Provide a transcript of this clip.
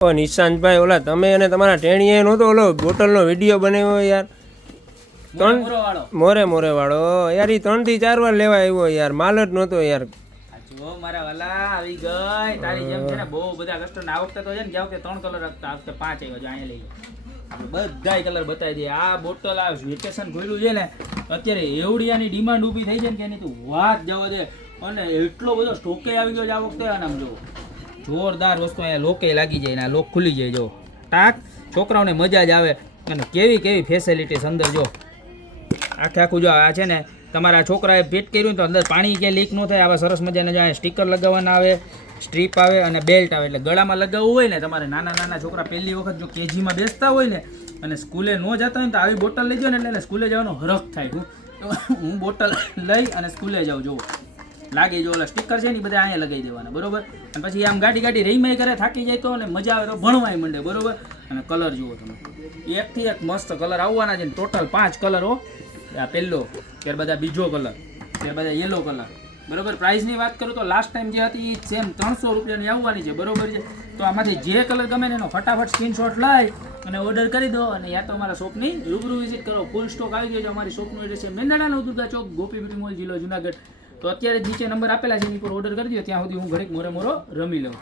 નિશાંતભાઈ ઓલા તમે અને તમારા ટેણીએ નહોતો ઓલો બોટલનો વિડીયો બનાવ્યો યાર મોરે મોરે વાળો યાર ઈ 3 થી 4 વાર લેવા આવ્યો યાર માલ જ નહોતો યાર જો મારા વાલા આવી ગઈ તારી જેમ છે ને બહુ બધા કસ્ટમર આ વખતે તો છે ને કે વખતે 3 કલર હતા આ વખતે 5 આવ્યો છે અહીંયા લઈ આપણે બધાય કલર બતાવી દઈએ આ બોટલ આ વેકેશન ખોલ્યું છે ને અત્યારે એવડિયાની ડિમાન્ડ ઊભી થઈ છે ને કે એની તું વાત જવા દે અને એટલો બધો સ્ટોકે આવી ગયો છે આ વખતે અને આમ જો જોરદાર વસ્તુ અહીંયા લોકે લાગી જાય ને આ લોક ખુલી જાય જો ટાક છોકરાઓને મજા જ આવે અને કેવી કેવી ફેસિલિટીસ અંદર જો આખે આખું જો આ છે ને તમારા છોકરાએ ફિટ કર્યું તો અંદર પાણી ક્યાંય લીક ન થાય આવા સરસ મજાના જો સ્ટીકર લગાવવાના આવે સ્ટ્રીપ આવે અને બેલ્ટ આવે એટલે ગળામાં લગાવવું હોય ને તમારે નાના નાના છોકરા પહેલી વખત જો કેજીમાં બેસતા હોય ને અને સ્કૂલે ન જતા હોય ને તો આવી બોટલ લઈ જાઓ ને એટલે સ્કૂલે જવાનો હરખ થાય હું બોટલ લઈ અને સ્કૂલે જાઉં જોઉં લાગી જો ઓલા સ્ટીકર છે ને બધા અહીંયા લગાવી દેવાના બરોબર અને પછી આમ ગાડી રીમાઈ કરે થાકી જાય તો અને મજા આવે તો ભણવાય મંડે બરોબર અને કલર જુઓ તમે એકથી એક મસ્ત કલર આવવાના છે ને ટોટલ 5 કલર હો આ પહેલો ત્યારબાદ આ બીજો કલર ત્યારબાદ યલો કલર બરોબર પ્રાઇસની વાત કરું તો લાસ્ટ ટાઈમ જે હતી એ સેમ 300 રૂપિયાની આવવાની છે બરોબર છે તો આમાંથી જે કલર ગમે ને એનો ફટાફટ સ્ક્રીનશોટ લઈ અને ઓર્ડર કરી દો અને યા તો અમારા શોપની રૂબરૂ વિઝિટ કરો ફૂલ સ્ટોક આવી ગયો છે અમારી શોપનું એડ્રેસ છે મેંદરડા નવદુર્ગા ચોક ગોપી બ્યુટી મોલ જિલ્લો જુનાગઢ તો અત્યારે નીચે નંબર આપેલા છે એની પર ઓર્ડર કરી દો ત્યાં સુધી હું ઘડીક મોરે મોરો રમી લઉં